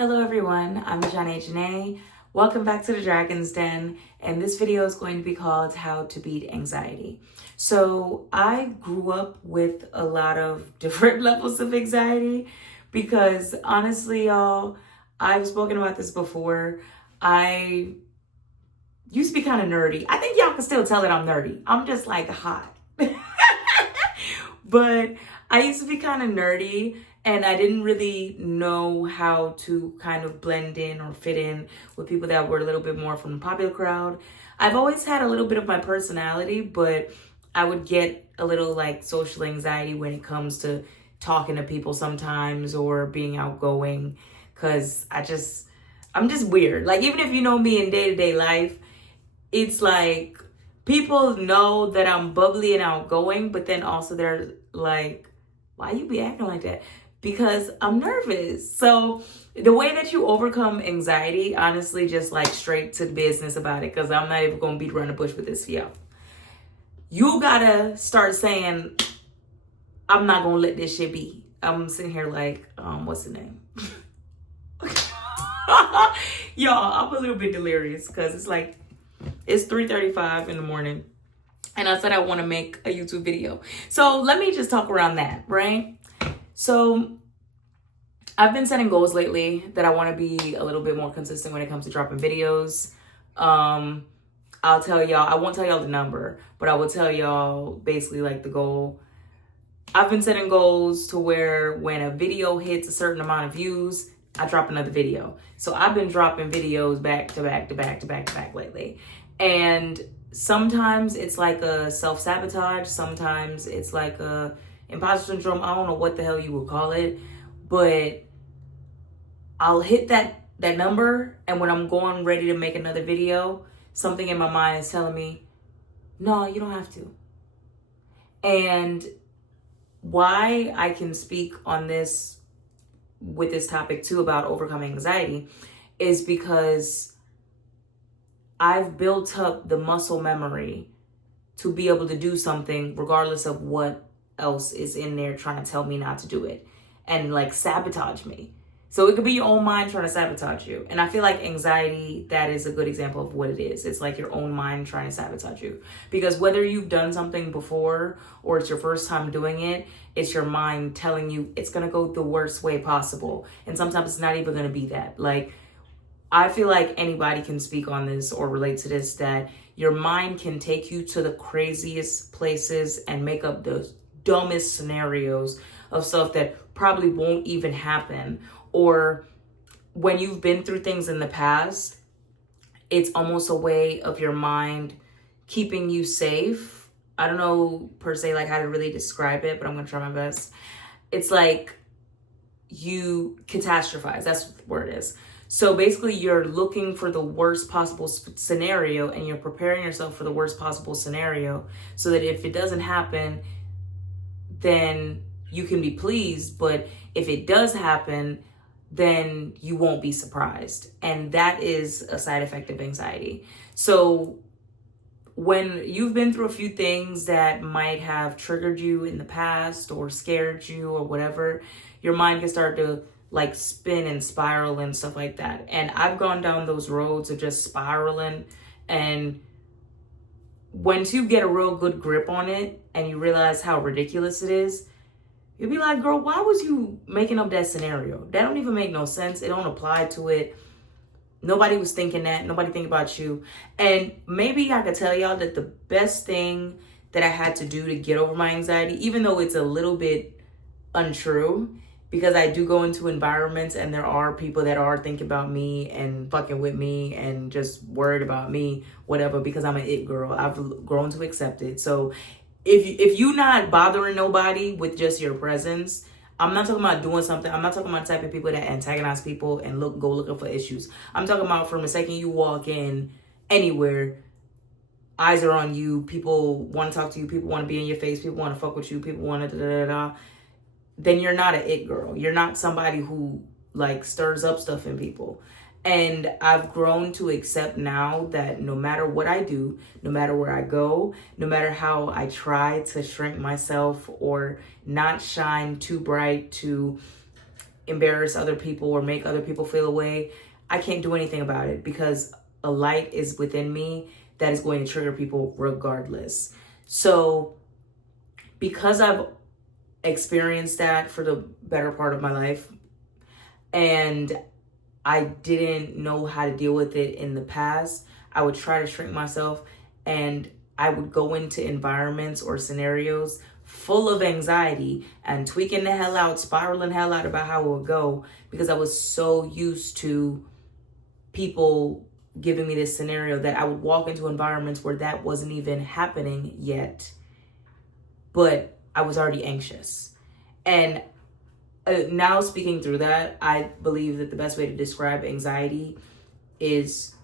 Hello everyone, I'm Janae Janae. Welcome back to the Dragon's Den, and this video is going to be called How to Beat Anxiety. So I grew up with a lot of different levels of anxiety because honestly, y'all, I've spoken about this before. I used to be kind of nerdy. I think y'all can still tell that I'm nerdy. I'm just like hot. But I used to be kind of nerdy and I didn't really know how to kind of blend in or fit in with people that were a little bit more from the popular crowd. I've always had a little bit of my personality, but I would get a little like social anxiety when it comes to talking to people sometimes or being outgoing because I'm just weird. Like even if you know me in day-to-day life, it's like people know that I'm bubbly and outgoing, but then also they're like, why you be acting like that? Because I'm nervous. So the way that you overcome anxiety, honestly, just like straight to the business about it, because I'm not even going to beat around the bush with this for y'all. You gotta start saying, I'm not going to let this shit be. I'm sitting here like, what's the name? Y'all, I'm a little bit delirious because it's 3:35 in the morning. And I said I want to make a YouTube video. So let me just talk around that, right? So I've been setting goals lately that I want to be a little bit more consistent when it comes to dropping videos. I'll tell y'all, I won't tell y'all the number, but I will tell y'all basically like the goal. I've been setting goals to where when a video hits a certain amount of views, I drop another video. So I've been dropping videos back to back to back to back to back lately. And sometimes it's like a self-sabotage. Sometimes it's like a imposter syndrome. I don't know what the hell you would call it, but I'll hit that number. And when I'm going ready to make another video, something in my mind is telling me, no, you don't have to. And why I can speak on this with this topic too about overcoming anxiety is because I've built up the muscle memory to be able to do something regardless of what else is in there trying to tell me not to do it and like sabotage me. So it could be your own mind trying to sabotage you. And I feel like anxiety, that is a good example of what it is. It's like your own mind trying to sabotage you. Because whether you've done something before or it's your first time doing it, it's your mind telling you it's going to go the worst way possible. And sometimes it's not even going to be that. Like, I feel like anybody can speak on this or relate to this, that your mind can take you to the craziest places and make up the dumbest scenarios of stuff that probably won't even happen. Or when you've been through things in the past, it's almost a way of your mind keeping you safe. I don't know per se like how to really describe it, but I'm going to try my best. It's like you catastrophize. That's what the word is. So basically you're looking for the worst possible scenario and you're preparing yourself for the worst possible scenario so that if it doesn't happen, then you can be pleased. But if it does happen, then you won't be surprised. And that is a side effect of anxiety. So when you've been through a few things that might have triggered you in the past or scared you or whatever, your mind can start to like spin and spiral and stuff like that. And I've gone down those roads of just spiraling. And once you get a real good grip on it and you realize how ridiculous it is, you'll be like, girl, why was you making up that scenario? That don't even make no sense. It don't apply to it. Nobody was thinking that. Nobody think about you. And maybe I could tell y'all that the best thing that I had to do to get over my anxiety, even though it's a little bit untrue, because I do go into environments and there are people that are thinking about me and fucking with me and just worried about me, whatever, because I'm an it girl. I've grown to accept it. So if you not bothering nobody with just your presence, I'm not talking about doing something. I'm not talking about the type of people that antagonize people and go looking for issues. I'm talking about from the second you walk in anywhere, eyes are on you. People want to talk to you. People want to be in your face. People want to fuck with you. People want to da-da-da-da. Then you're not an it girl. You're not somebody who like stirs up stuff in people. And I've grown to accept now that no matter what I do, no matter where I go, no matter how I try to shrink myself or not shine too bright to embarrass other people or make other people feel away, I can't do anything about it because a light is within me that is going to trigger people regardless. So because I've experienced that for the better part of my life, and I didn't know how to deal with it in the past, I would try to shrink myself, and I would go into environments or scenarios full of anxiety and tweaking the hell out, spiraling hell out about how it would go, because I was so used to people giving me this scenario that I would walk into environments where that wasn't even happening yet, but I was already anxious. And now speaking through that, I believe that the best way to describe anxiety is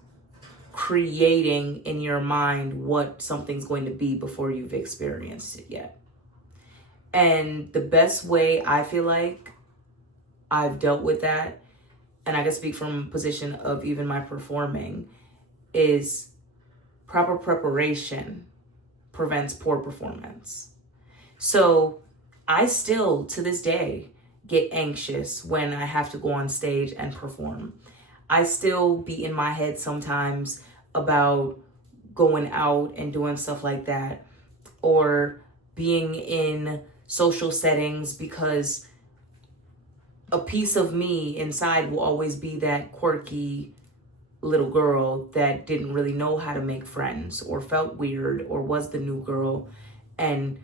creating in your mind what something's going to be before you've experienced it yet. And the best way I feel like I've dealt with that, and I can speak from a position of even my performing, is proper preparation prevents poor performance. So I still, to this day, get anxious when I have to go on stage and perform. I still be in my head sometimes about going out and doing stuff like that, or being in social settings, because a piece of me inside will always be that quirky little girl that didn't really know how to make friends, or felt weird, or was the new girl and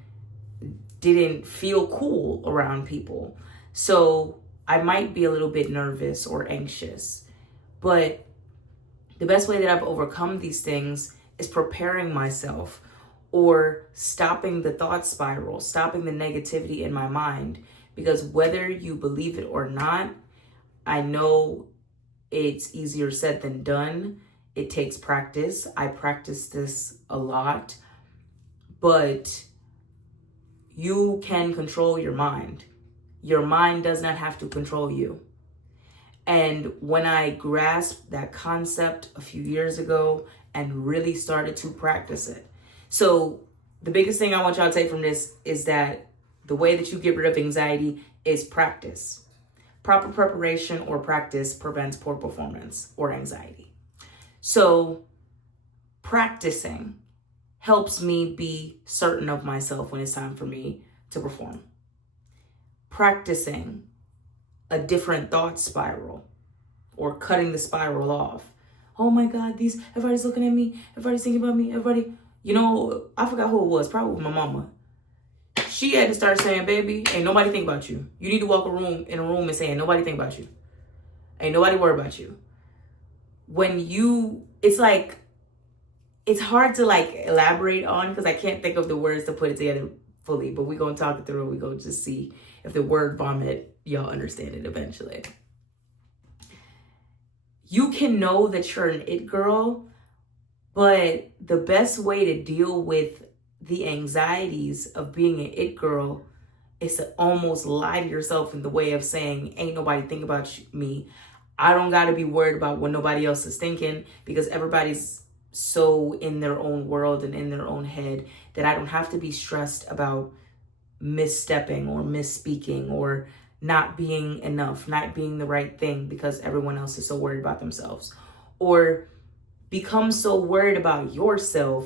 didn't feel cool around people. So I might be a little bit nervous or anxious, but the best way that I've overcome these things is preparing myself, or stopping the thought spiral, stopping the negativity in my mind. Because whether you believe it or not, I know it's easier said than done. It takes practice. I practice this a lot, but you can control your mind. Your mind does not have to control you. And when I grasped that concept a few years ago and really started to practice it. So the biggest thing I want y'all to take from this is that the way that you get rid of anxiety is practice. Proper preparation or practice prevents poor performance or anxiety. So practicing helps me be certain of myself when it's time for me to perform. Practicing a different thought spiral, or cutting the spiral off. Oh my God, everybody's looking at me, everybody's thinking about me, everybody, I forgot who it was, probably my mama. She had to start saying, baby, ain't nobody think about you. You need to walk in a room and say, ain't nobody think about you. Ain't nobody worry about you. It's hard to elaborate on, because I can't think of the words to put it together fully, but we're going to talk it through. We're going to just see if the word vomit, y'all understand it eventually. You can know that you're an it girl, but the best way to deal with the anxieties of being an it girl is to almost lie to yourself in the way of saying, ain't nobody think about me. I don't got to be worried about what nobody else is thinking, because everybody's so in their own world and in their own head that I don't have to be stressed about misstepping or misspeaking or not being enough, not being the right thing, because everyone else is so worried about themselves. Or become so worried about yourself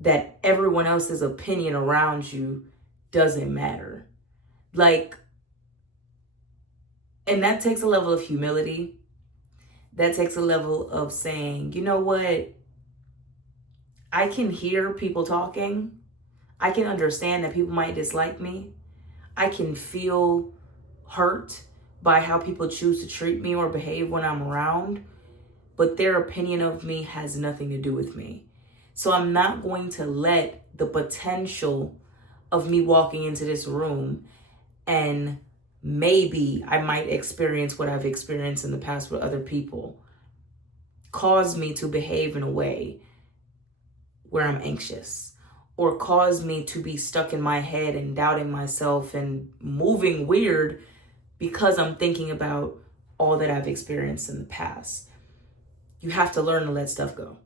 that everyone else's opinion around you doesn't matter. And that takes a level of humility. That takes a level of saying, you know what? I can hear people talking. I can understand that people might dislike me. I can feel hurt by how people choose to treat me or behave when I'm around, but their opinion of me has nothing to do with me. So I'm not going to let the potential of me walking into this room, and maybe I might experience what I've experienced in the past with other people, cause me to behave in a way where I'm anxious, or cause me to be stuck in my head and doubting myself and moving weird because I'm thinking about all that I've experienced in the past. You have to learn to let stuff go.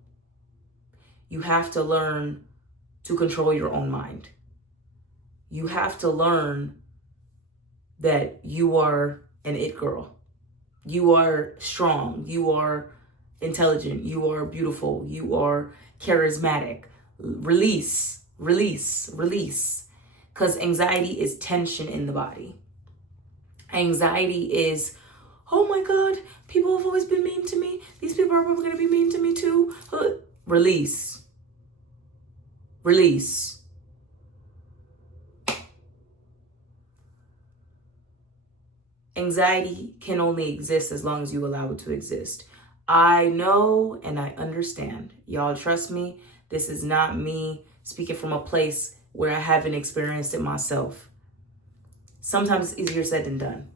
You have to learn to control your own mind. You have to learn that you are an it girl. You are strong. You are intelligent. You are beautiful. You are charismatic. Release, release, release. Because anxiety is tension in the body. Anxiety is, oh my God, people have always been mean to me. These people are probably going to be mean to me too. Release. Release. Anxiety can only exist as long as you allow it to exist. I know and I understand. Y'all trust me. This is not me speaking from a place where I haven't experienced it myself. Sometimes it's easier said than done.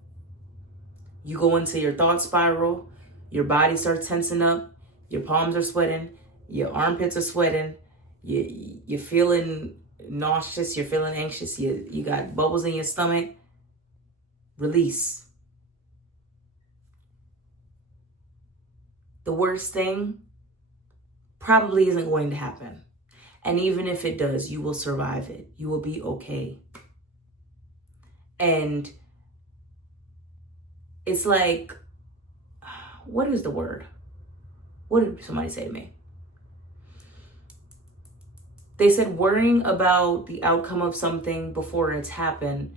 You go into your thought spiral, your body starts tensing up, your palms are sweating, your armpits are sweating, you're feeling nauseous, you're feeling anxious, you got bubbles in your stomach. Release. The worst thing probably isn't going to happen. And even if it does, you will survive it. You will be okay. And it's like, what is the word? What did somebody say to me? They said worrying about the outcome of something before it's happened,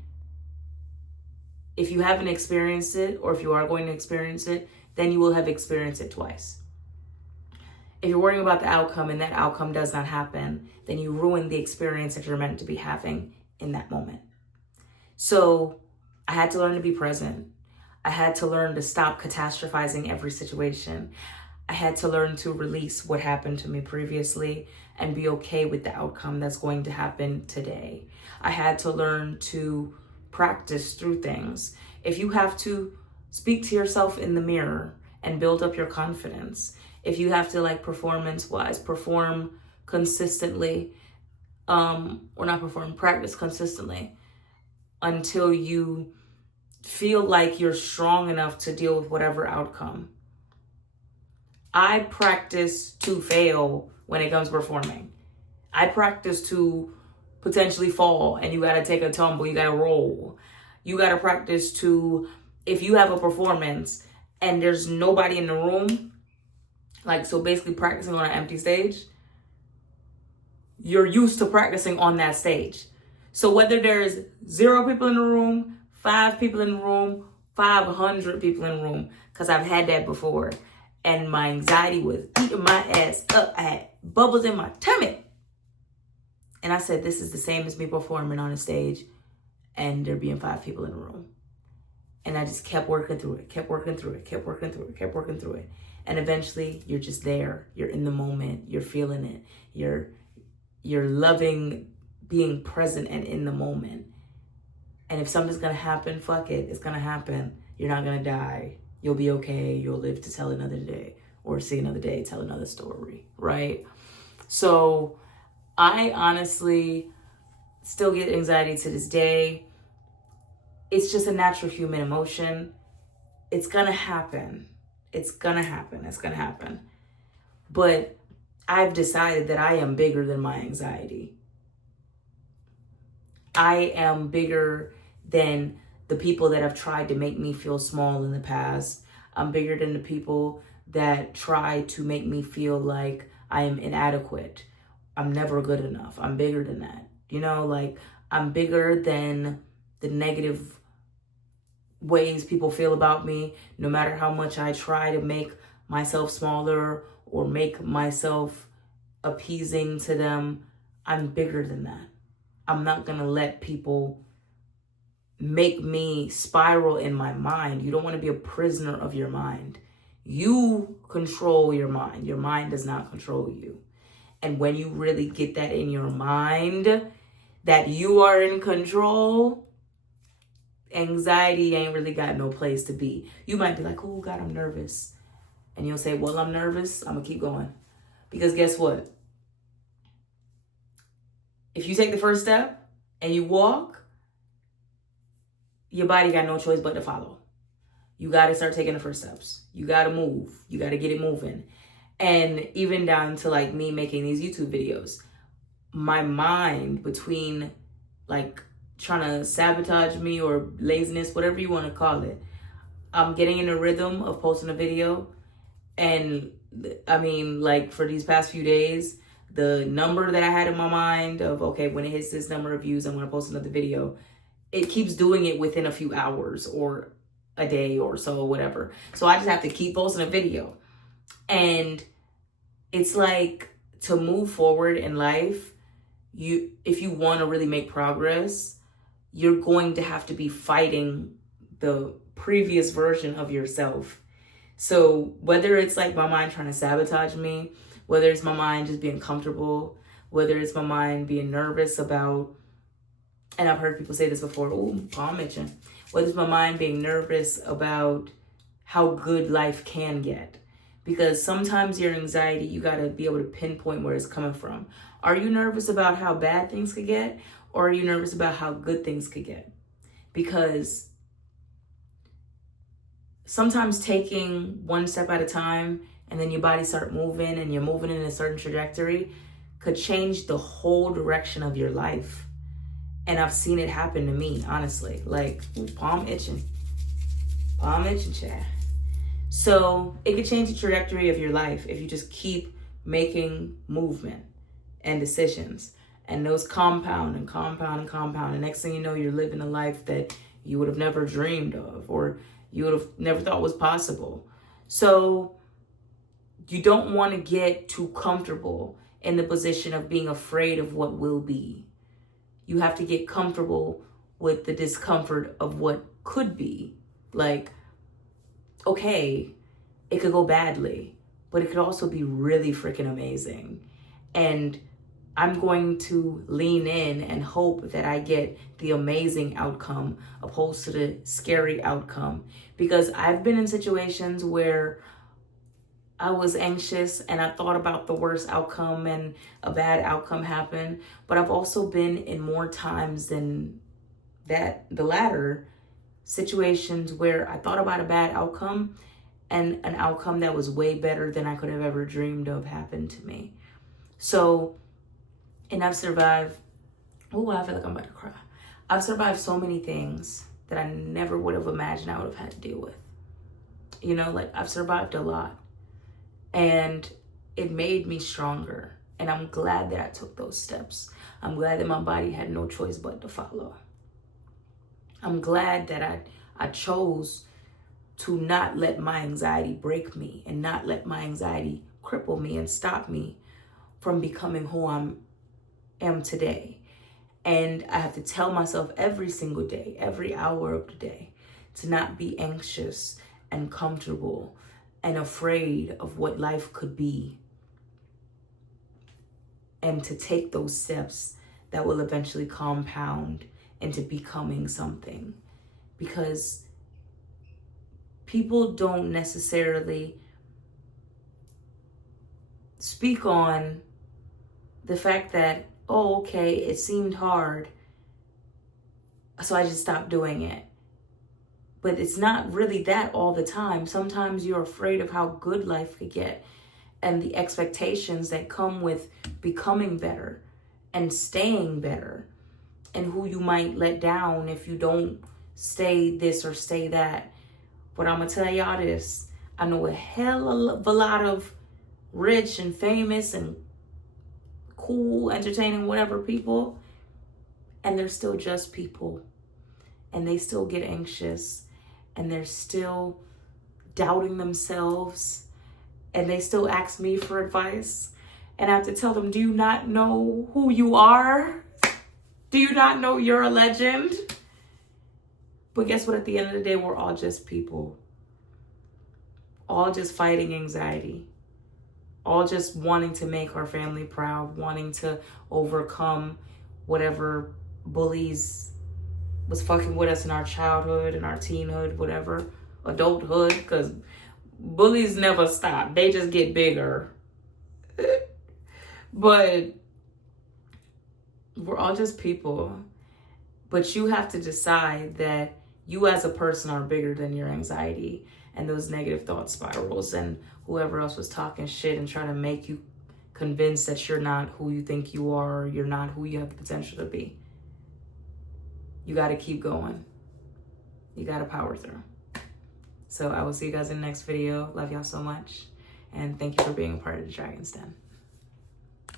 if you haven't experienced it, or if you are going to experience it, then you will have experienced it twice. If you're worrying about the outcome and that outcome does not happen, then you ruin the experience that you're meant to be having in that moment. So I had to learn to be present. I had to learn to stop catastrophizing every situation. I had to learn to release what happened to me previously and be okay with the outcome that's going to happen today. I had to learn to practice through things. If you have to speak to yourself in the mirror and build up your confidence, if you have to, like, performance-wise, perform consistently, practice consistently until you feel like you're strong enough to deal with whatever outcome. I practice to fail when it comes to performing. I practice to potentially fall, and you got to take a tumble, you got to roll. You got to practice to, if you have a performance and there's nobody in the room, like, so basically practicing on an empty stage, you're used to practicing on that stage. So whether there's 0 people in the room, 5 people in the room, 500 people in the room, because I've had that before, and my anxiety was eating my ass up. I had bubbles in my tummy. And I said, this is the same as me performing on a stage and there being 5 people in the room. And I just kept working through it, kept working through it, kept working through it, kept working through it. And eventually you're just there. You're in the moment. You're feeling it. You're loving being present and in the moment. And if something's going to happen, fuck it. It's going to happen. You're not going to die. You'll be okay. You'll live to tell another day, or see another day, tell another story, right? So I honestly still get anxiety to this day. It's just a natural human emotion. It's going to happen. It's going to happen. It's going to happen. But I've decided that I am bigger than my anxiety. I am bigger than the people that have tried to make me feel small in the past. I'm bigger than the people that try to make me feel like I am inadequate. I'm never good enough. I'm bigger than that. You know, like, I'm bigger than the negative ways people feel about me. No matter how much I try to make myself smaller or make myself appeasing to them, I'm bigger than that. I'm not going to let people make me spiral in my mind. You don't want to be a prisoner of your mind. You control your mind. Your mind does not control you. And when you really get that in your mind, that you are in control, anxiety ain't really got no place to be. You might be like, oh God, I'm nervous. And you'll say, well, I'm nervous. I'm going to keep going. Because guess what? If you take the first step and you walk, your body got no choice but to follow. You got to start taking the first steps. You got to move. You got to get it moving. And even down to, like, me making these YouTube videos, my mind, between, like, trying to sabotage me or laziness, whatever you want to call it, I'm getting in a rhythm of posting a video. And I mean, like for these past few days, the number that I had in my mind of, okay, when it hits this number of views, I'm going to post another video. It keeps doing it within a few hours or a day or so, or whatever. So I just have to keep posting a video. And it's like, to move forward in life, if you want to really make progress, you're going to have to be fighting the previous version of yourself. So whether it's like my mind trying to sabotage me, whether it's my mind just being comfortable, whether it's my mind being nervous about, and I've heard people say this before, ooh, palm itching. Whether it's my mind being nervous about how good life can get. Because sometimes your anxiety, you got to be able to pinpoint where it's coming from. Are you nervous about how bad things could get? Or are you nervous about how good things could get? Because sometimes taking one step at a time and then your body start moving and you're moving in a certain trajectory could change the whole direction of your life. And I've seen it happen to me, honestly. Like, ooh, palm itching. Palm itching, Chad. So it could change the trajectory of your life if you just keep making movement and decisions. And those compound and compound and compound. And next thing you know, you're living a life that you would have never dreamed of or you would have never thought was possible. So you don't want to get too comfortable in the position of being afraid of what will be. You have to get comfortable with the discomfort of what could be. Like, okay, it could go badly, but it could also be really freaking amazing. And I'm going to lean in and hope that I get the amazing outcome opposed to the scary outcome. Because I've been in situations where I was anxious and I thought about the worst outcome and a bad outcome happened. But I've also been in more times than that, the latter, situations where I thought about a bad outcome and an outcome that was way better than I could have ever dreamed of happened to me. So, and I've survived, oh, I feel like I'm about to cry. I've survived so many things that I never would have imagined I would have had to deal with. You know, like I've survived a lot and it made me stronger. And I'm glad that I took those steps. I'm glad that my body had no choice but to follow. I'm glad that I chose to not let my anxiety break me and not let my anxiety cripple me and stop me from becoming who I am today. And I have to tell myself every single day, every hour of the day, to not be anxious and comfortable and afraid of what life could be. And to take those steps that will eventually compound into becoming something. Because people don't necessarily speak on the fact that, oh, okay, it seemed hard, so I just stopped doing it. But it's not really that all the time. Sometimes you're afraid of how good life could get and the expectations that come with becoming better and staying better, and who you might let down if you don't stay this or stay that. But I'm gonna tell y'all this, I know a hell of a lot of rich and famous and cool, entertaining, whatever people, and they're still just people, and they still get anxious, and they're still doubting themselves, and they still ask me for advice, and I have to tell them, do you not know who you are? Do you not know you're a legend? But guess what? At the end of the day, we're all just people. All just fighting anxiety. All just wanting to make our family proud. Wanting to overcome whatever bullies was fucking with us in our childhood, in our teenhood, whatever. Adulthood. Because bullies never stop. They just get bigger. But we're all just people. But you have to decide that you as a person are bigger than your anxiety and those negative thought spirals and whoever else was talking shit and trying to make you convinced that you're not who you think you are, or you're not who you have the potential to be. You got to keep going. You got to power through. So I will see you guys in the next video. Love y'all so much. And thank you for being a part of the Dragon's Den.